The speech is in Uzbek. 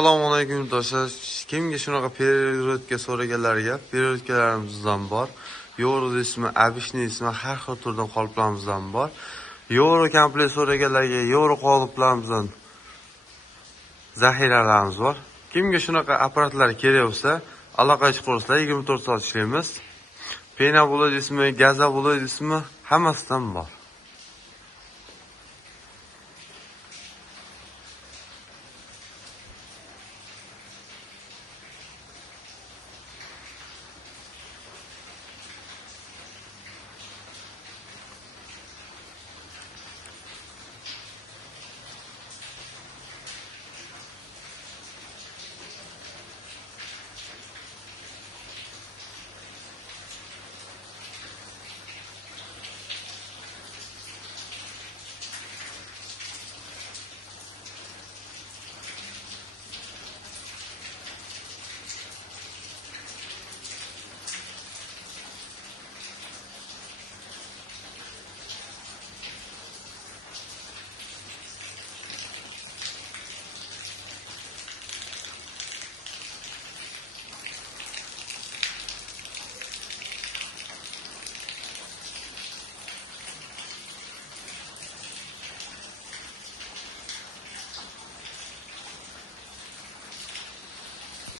Assalomu alaykum do'stlar. Kimga shunaqa periodga so'raganlarga periodkalarimizdan bor. Euro ismi, abishni ismi, har xil turdan qoliplarimizdan bor. Euro komplet so'raganlarga euro qoliplarimizdan zaxiralarimiz bor. Kimga shunaqa apparatlar kerak bo'lsa, aloqa chiqarsa 24 soat ishlaymiz. Pena bo'ladi ismi, gaza bo'ladi ismi, hammasidan bor.